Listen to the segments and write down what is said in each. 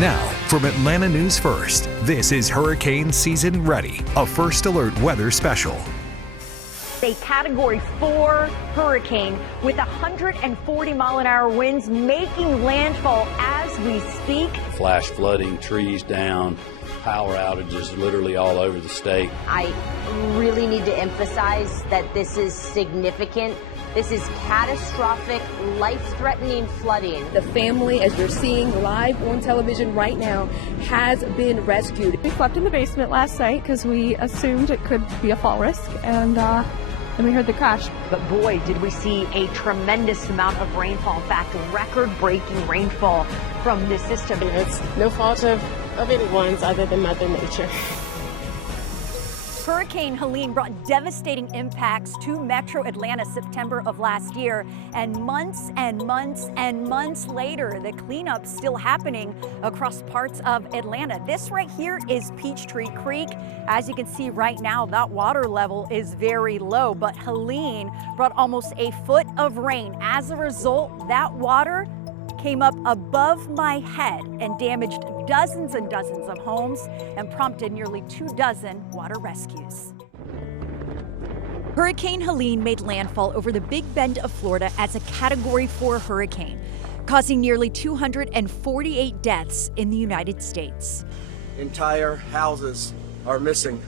Now, from Atlanta News First, this is Hurricane Season Ready, a First Alert weather special. A Category 4 hurricane with 140-mile-an-hour winds making landfall as we speak. Flash flooding, trees down, power outages literally all over the state. I really need to emphasize that this is significant. This is catastrophic, life-threatening flooding. The family, as you're seeing live on television right now, has been rescued. We slept in the basement last night because we assumed it could be a fall risk, and then we heard the crash. But boy, did we see a tremendous amount of rainfall. In fact, record-breaking rainfall from this system. It's no fault of anyone's other than Mother Nature. Hurricane Helene brought devastating impacts to Metro Atlanta September of last year, and months later, the cleanup's still happening across parts of Atlanta. This right here is Peachtree Creek. As you can see right now, that water level is very low, but Helene brought almost a foot of rain. As a result, that water came up above my head and damaged dozens and dozens of homes and prompted nearly 24 water rescues. Hurricane Helene made landfall over the Big Bend of Florida as a Category 4 hurricane, causing nearly 248 deaths in the United States. Entire houses are missing.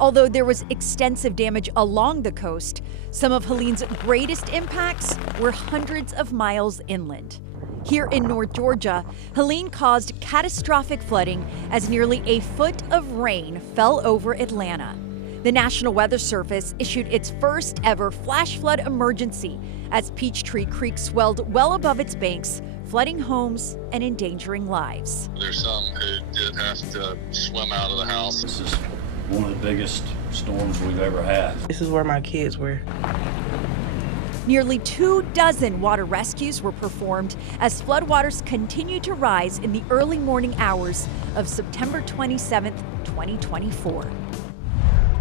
Although there was extensive damage along the coast, some of Helene's greatest impacts were hundreds of miles inland. Here in North Georgia, Helene caused catastrophic flooding as nearly a foot of rain fell over Atlanta. The National Weather Service issued its first ever flash flood emergency as Peachtree Creek swelled well above its banks, flooding homes and endangering lives. There's some who did have to swim out of the house. This is one of the biggest storms we've ever had. This is where my kids were. Nearly 24 water rescues were performed as floodwaters continued to rise in the early morning hours of September 27, 2024.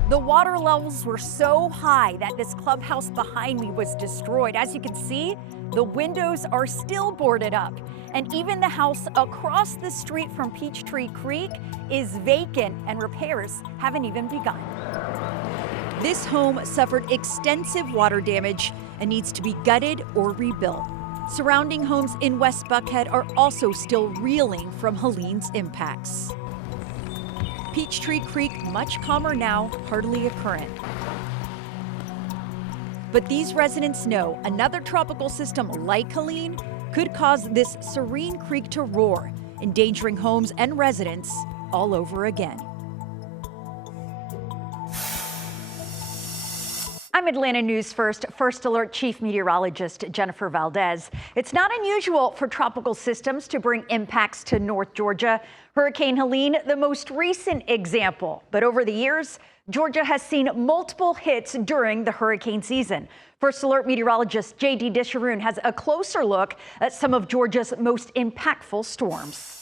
The water levels were so high that this clubhouse behind me was destroyed. As you can see, the windows are still boarded up, and even the house across the street from Peachtree Creek is vacant and repairs haven't even begun. This home suffered extensive water damage and needs to be gutted or rebuilt. Surrounding homes in West Buckhead are also still reeling from Helene's impacts. Peachtree Creek, much calmer now, hardly a current. But these residents know another tropical system like Helene could cause this serene creek to roar, endangering homes and residents all over again. I'm Atlanta News First Alert Chief Meteorologist Jennifer Valdez. It's not unusual for tropical systems to bring impacts to North Georgia. Hurricane Helene, the most recent example. But over the years, Georgia has seen multiple hits during the hurricane season. First Alert meteorologist J.D. Disharoon has a closer look at some of Georgia's most impactful storms.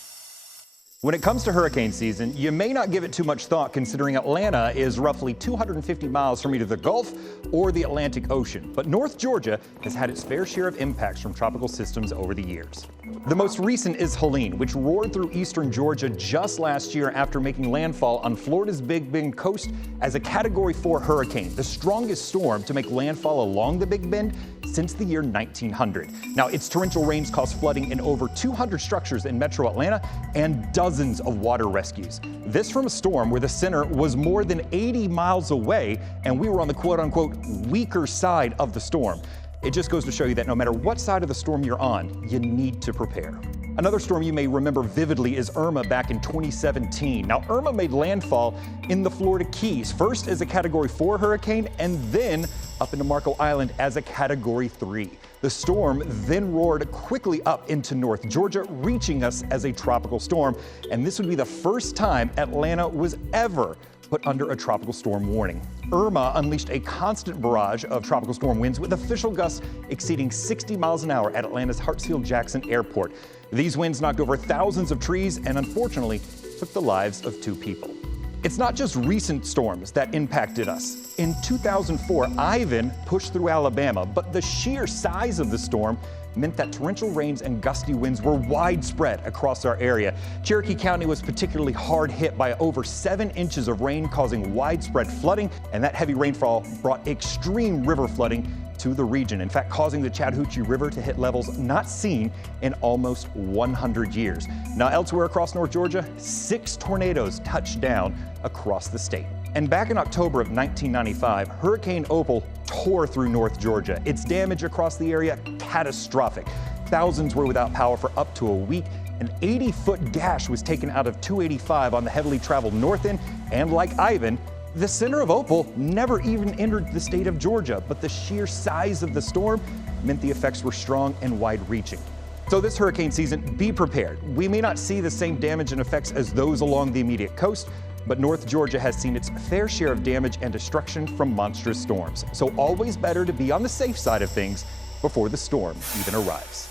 When it comes to hurricane season, you may not give it too much thought considering Atlanta is roughly 250 miles from either the Gulf or the Atlantic Ocean. But North Georgia has had its fair share of impacts from tropical systems over the years. The most recent is Helene, which roared through eastern Georgia just last year after making landfall on Florida's Big Bend coast as a Category 4 hurricane, the strongest storm to make landfall along the Big Bend since the year 1900. Now, its torrential rains caused flooding in over 200 structures in metro Atlanta and dozens of water rescues. This from a storm where the center was more than 80 miles away and we were on the quote-unquote weaker side of the storm. It just goes to show you that no matter what side of the storm you're on, you need to prepare. Another storm you may remember vividly is Irma back in 2017. Now, Irma made landfall in the Florida Keys, first as a Category 4 hurricane and then up into Marco Island as a Category 3. The storm then roared quickly up into North Georgia, reaching us as a tropical storm. And this would be the first time Atlanta was ever put under a tropical storm warning. Irma unleashed a constant barrage of tropical storm winds with official gusts exceeding 60 miles an hour at Atlanta's Hartsfield-Jackson Airport. These winds knocked over thousands of trees and unfortunately took the lives of 2 people. It's not just recent storms that impacted us. In 2004, Ivan pushed through Alabama, but the sheer size of the storm meant that torrential rains and gusty winds were widespread across our area. Cherokee County was particularly hard hit by over 7 inches of rain, causing widespread flooding, and that heavy rainfall brought extreme river flooding to the region, in fact causing the Chattahoochee River to hit levels not seen in almost 100 years. Now elsewhere across North Georgia, 6 tornadoes touched down across the state. And back in October of 1995, Hurricane Opal tore through North Georgia. Its damage across the area catastrophic. Thousands were without power for up to a week. An 80-foot gash was taken out of 285 on the heavily traveled north end, and like Ivan, the center of Opal never even entered the state of Georgia, but the sheer size of the storm meant the effects were strong and wide-reaching. So this hurricane season, be prepared. We may not see the same damage and effects as those along the immediate coast, but North Georgia has seen its fair share of damage and destruction from monstrous storms. So always better to be on the safe side of things before the storm even arrives.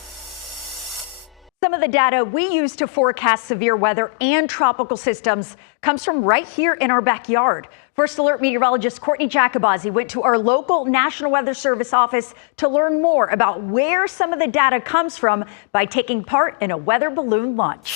Some of the data we use to forecast severe weather and tropical systems comes from right here in our backyard. First Alert meteorologist Courtney Jacobazzi went to our local National Weather Service office to learn more about where some of the data comes from by taking part in a weather balloon launch.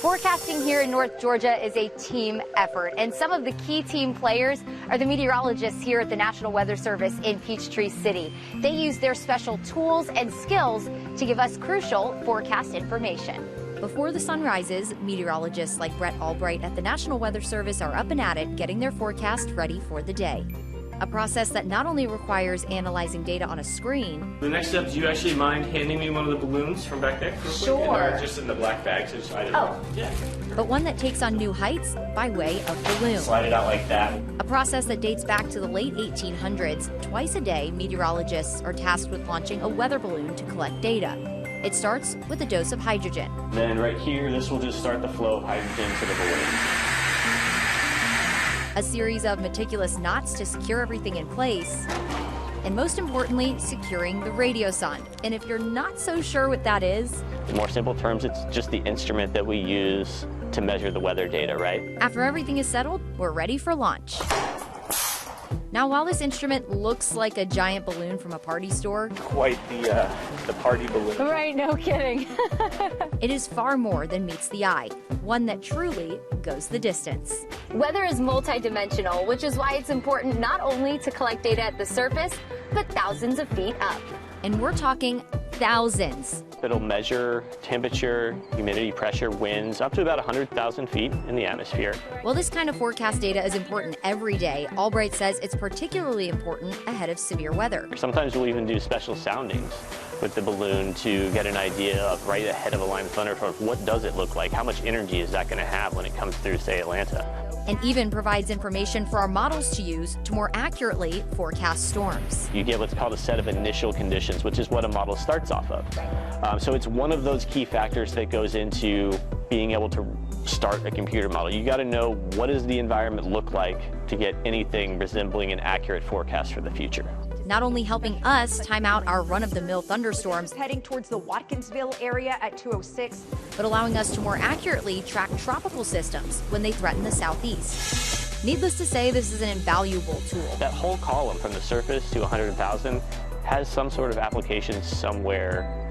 Forecasting here in North Georgia is a team effort, and some of the key team players are the meteorologists here at the National Weather Service in Peachtree City. They use their special tools and skills to give us crucial forecast information. Before the sun rises, meteorologists like Brett Albright at the National Weather Service are up and at it, getting their forecast ready for the day. A process that not only requires analyzing data on a screen. The next step, do you actually mind handing me one of the balloons from back there? Sure. Just in the black bag, so just yeah. But one that takes on new heights by way of balloon. Slide it out like that. A process that dates back to the late 1800s. Twice a day, meteorologists are tasked with launching a weather balloon to collect data. It starts with a dose of hydrogen. Then right here, this will just start the flow of hydrogen to the balloon. A series of meticulous knots to secure everything in place, and most importantly, securing the radio sonde. And if you're not so sure what that is, in more simple terms, it's just the instrument that we use to measure the weather data, right? After everything is settled, we're ready for launch. Now, while this instrument looks like a giant balloon from a party store, Quite the party balloon. Right, no kidding. It is far more than meets the eye, one that truly goes the distance. Weather is multidimensional, which is why it's important not only to collect data at the surface, but thousands of feet up. And we're talking thousands. It'll measure temperature, humidity, pressure, winds, up to about 100,000 feet in the atmosphere. While this kind of forecast data is important every day, Albright says it's particularly important ahead of severe weather. Sometimes we'll even do special soundings with the balloon to get an idea of right ahead of a line of thunderstorm. What does it look like? How much energy is that going to have when it comes through, say, Atlanta? And even provides information for our models to use to more accurately forecast storms. You get what's called a set of initial conditions, which is what a model starts off of. So it's one of those key factors that goes into being able to start a computer model. You got to know, what does the environment look like to get anything resembling an accurate forecast for the future. Not only helping us time out our run-of-the-mill thunderstorms, Heading towards the Watkinsville area at 2:06. but allowing us to more accurately track tropical systems when they threaten the southeast. Needless to say, this is an invaluable tool. That whole column from the surface to 100,000 has some sort of application somewhere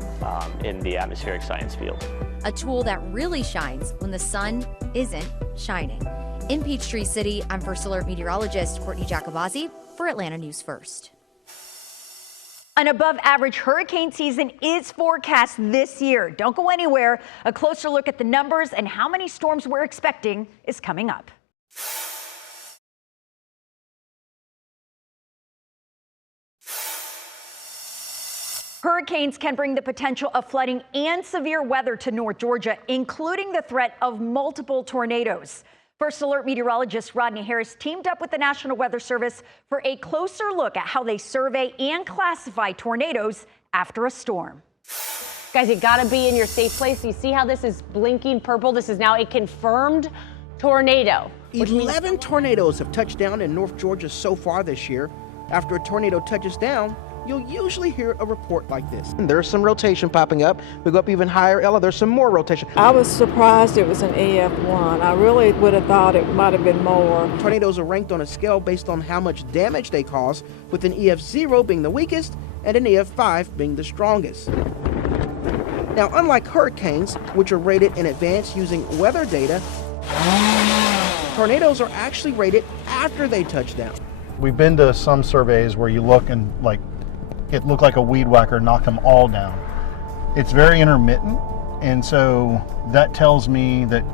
in the atmospheric science field. A tool that really shines when the sun isn't shining. In Peachtree City, I'm First Alert meteorologist Courtney Jacobazzi for Atlanta News First. An above-average hurricane season is forecast this year. Don't go anywhere. A closer look at the numbers and how many storms we're expecting is coming up. Hurricanes can bring the potential of flooding and severe weather to North Georgia, including the threat of multiple tornadoes. First Alert meteorologist Rodney Harris teamed up with the National Weather Service for a closer look at how they survey and classify tornadoes after a storm. Guys, you gotta be in your safe place. You see how this is blinking purple? This is now a confirmed tornado. 11 tornadoes have touched down in North Georgia so far this year. After a tornado touches down, you'll usually hear a report like this. There's some rotation popping up. We go up even higher, Ella, there's some more rotation. I was surprised it was an EF1. I really would have thought it might have been more. Tornadoes are ranked on a scale based on how much damage they cause, with an EF0 being the weakest and an EF5 being the strongest. Now, unlike hurricanes, which are rated in advance using weather data, tornadoes are actually rated after they touch down. We've been to some surveys where you look and it looked like a weed whacker knocked them all down. It's very intermittent, and so that tells me that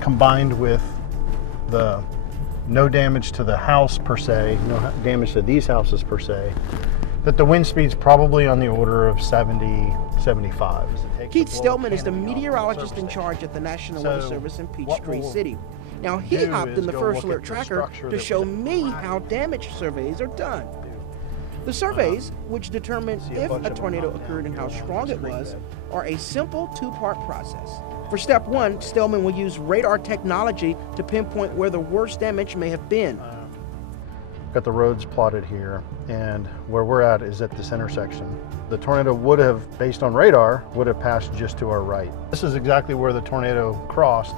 combined with the no damage to the house per se, no damage to these houses per se, that the wind speed's probably on the order of 70, 75. Keith Stelman is the meteorologist in charge at the National Weather Service in Peachtree City. Now, he hopped in the First Alert Tracker to show me how damage surveys are done. The surveys, which determine if a tornado occurred and how strong it was, are a simple two-part process. For step one, Stelman will use radar technology to pinpoint where the worst damage may have been. Got the roads plotted here, and where we're at is at this intersection. The tornado would have, based on radar, would have passed just to our right. This is exactly where the tornado crossed,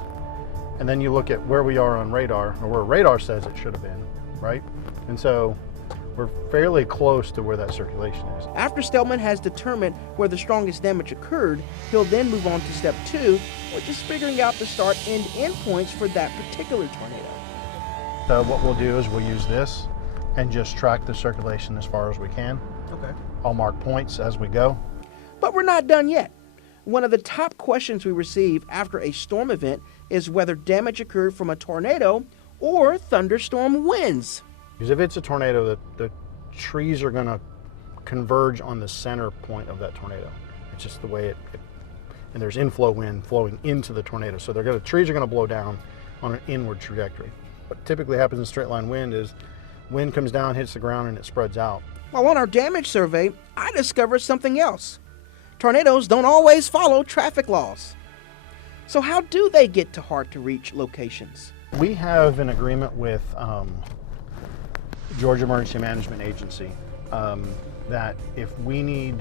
and then you look at where we are on radar, or where radar says it should have been, right? And so we're fairly close to where that circulation is. After Stelman has determined where the strongest damage occurred, he'll then move on to step two, which is figuring out the start and end points for that particular tornado. So what we'll do is we'll use this and just track the circulation as far as we can. Okay. I'll mark points as we go. But we're not done yet. One of the top questions we receive after a storm event is whether damage occurred from a tornado or thunderstorm winds. Because if it's a tornado, the trees are going to converge on the center point of that tornado. It's just the way and there's inflow wind flowing into the tornado. So trees are going to blow down on an inward trajectory. What typically happens in straight line wind is wind comes down, hits the ground, and it spreads out. Well, on our damage survey, I discovered something else. Tornadoes don't always follow traffic laws. So how do they get to hard-to-reach locations? We have an agreement with Georgia Emergency Management Agency that if we need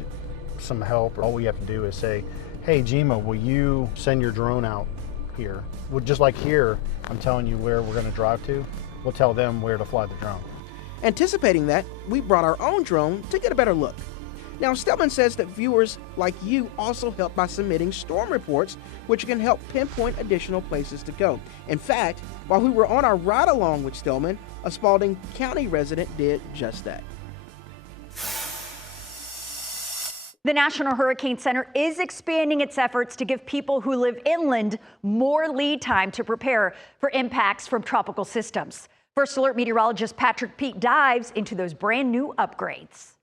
some help, all we have to do is say, hey, GMA, will you send your drone out here? Well, just like here, I'm telling you where we're going to drive to. We'll tell them where to fly the drone. Anticipating that, we brought our own drone to get a better look. Now, Stelman says that viewers like you also help by submitting storm reports, which can help pinpoint additional places to go. In fact, while we were on our ride along with Stelman, a Spalding County resident did just that. The National Hurricane Center is expanding its efforts to give people who live inland more lead time to prepare for impacts from tropical systems. First Alert meteorologist Patrick Peak dives into those brand new upgrades.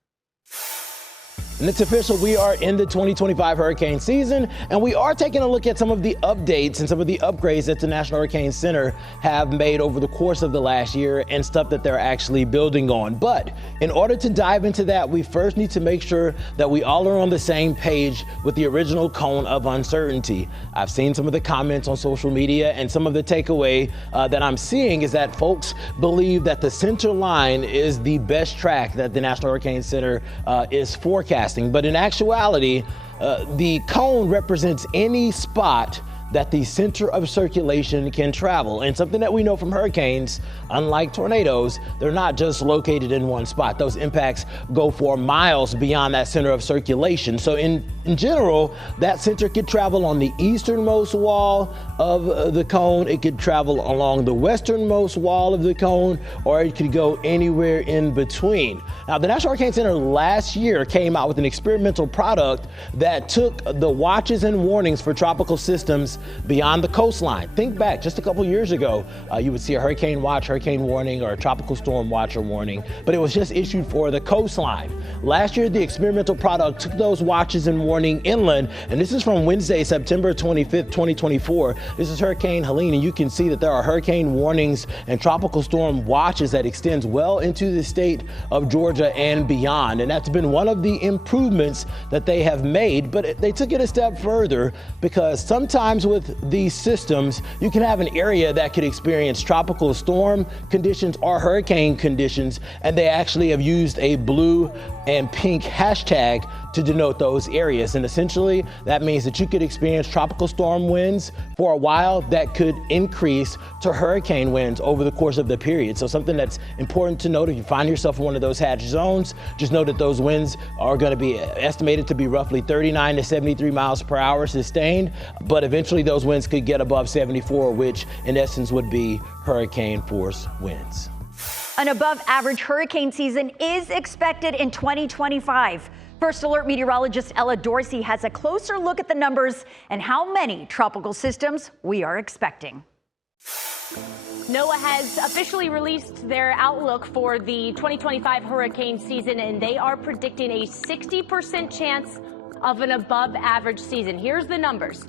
And it's official, we are in the 2025 hurricane season, and we are taking a look at some of the updates and some of the upgrades that the National Hurricane Center have made over the course of the last year and stuff that they're actually building on. But in order to dive into that, we first need to make sure that we all are on the same page with the original cone of uncertainty. I've seen some of the comments on social media, and some of the takeaway that I'm seeing is that folks believe that the center line is the best track that the National Hurricane Center is forecasting. But in actuality, the cone represents any spot that the center of circulation can travel. And something that we know from hurricanes, unlike tornadoes, they're not just located in one spot. Those impacts go for miles beyond that center of circulation. So in general, that center could travel on the easternmost wall of the cone, it could travel along the westernmost wall of the cone, or it could go anywhere in between. Now, the National Hurricane Center last year came out with an experimental product that took the watches and warnings for tropical systems beyond the coastline. Think back just a couple years ago, you would see a hurricane watch, hurricane warning, or a tropical storm watch or warning, but it was just issued for the coastline. Last year, the experimental product took those watches and warning inland, and this is from Wednesday, September 25th, 2024. This is Hurricane Helen, and you can see that there are hurricane warnings and tropical storm watches that extends well into the state of Georgia and beyond. And that's been one of the improvements that they have made, but they took it a step further because sometimes happens with these systems, you can have an area that could experience tropical storm conditions or hurricane conditions, and they actually have used a blue and pink hashtag to denote those areas. And essentially, that means that you could experience tropical storm winds for a while that could increase to hurricane winds over the course of the period. So something that's important to note, if you find yourself in one of those hatch zones, just know that those winds are going to be estimated to be roughly 39 to 73 miles per hour sustained, but eventually those winds could get above 74, which in essence would be hurricane force winds. An above-average hurricane season is expected in 2025. First Alert meteorologist Ella Dorsey has a closer look at the numbers and how many tropical systems we are expecting. NOAA has officially released their outlook for the 2025 hurricane season, and they are predicting a 60% chance of an above-average season. Here's the numbers.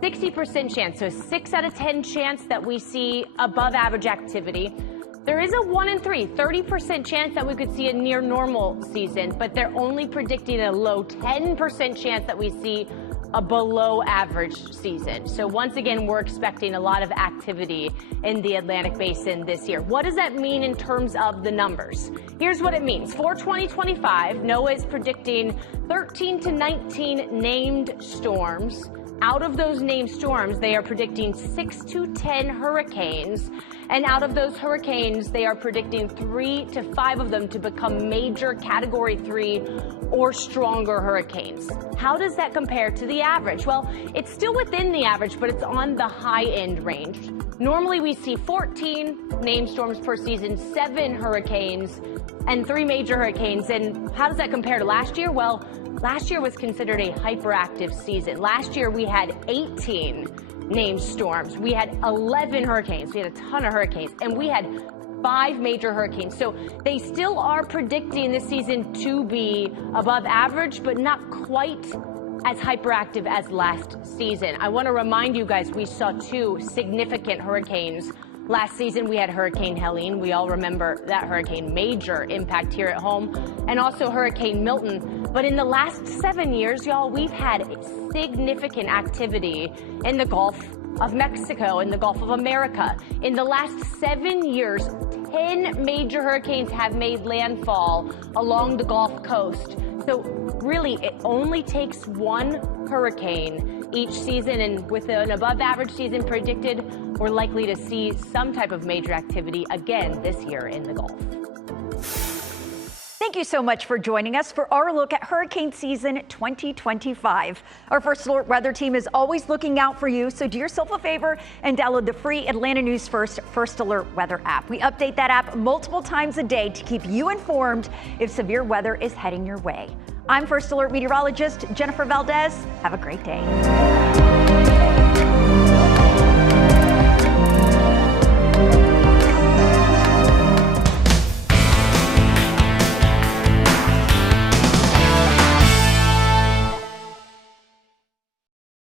60% chance, so 6 out of 10 chance that we see above-average activity. There is a 1 in 3, 30% chance that we could see a near normal season, but they're only predicting a low 10% chance that we see a below average season. So once again, we're expecting a lot of activity in the Atlantic Basin this year. What does that mean in terms of the numbers? Here's what it means. For 2025, NOAA is predicting 13 to 19 named storms. Out of those named storms, they are predicting 6 to 10 hurricanes. And out of those hurricanes, they are predicting 3 to 5 of them to become major Category 3 or stronger hurricanes. How does that compare to the average? Well, it's still within the average, but it's on the high end range. Normally, we see 14 named storms per season, 7 hurricanes, and 3 major hurricanes. And how does that compare to last year? Well, last year was considered a hyperactive season. Last year, we had 18 named storms. We had 11 hurricanes. We had a ton of hurricanes, and we had 5 major hurricanes. So they still are predicting this season to be above average, but not quite as hyperactive as last season. I want to remind you guys, we saw 2 significant hurricanes last season. We had Hurricane Helen. We all remember that hurricane, major impact here at home, and also Hurricane Milton. But in the last 7 years, y'all, we've had significant activity in the Gulf of Mexico, in the Gulf of America. In the last 7 years, 10 major hurricanes have made landfall along the Gulf Coast. So really, it only takes 1 hurricane each season, and with an above average season predicted, we're likely to see some type of major activity again this year in the Gulf. Thank you so much for joining us for our look at hurricane season 2025. Our First Alert weather team is always looking out for you, so do yourself a favor and download the free Atlanta News First Alert weather app. We update that app multiple times a day to keep you informed if severe weather is heading your way. I'm First Alert meteorologist Jennifer Valdez. Have a great day.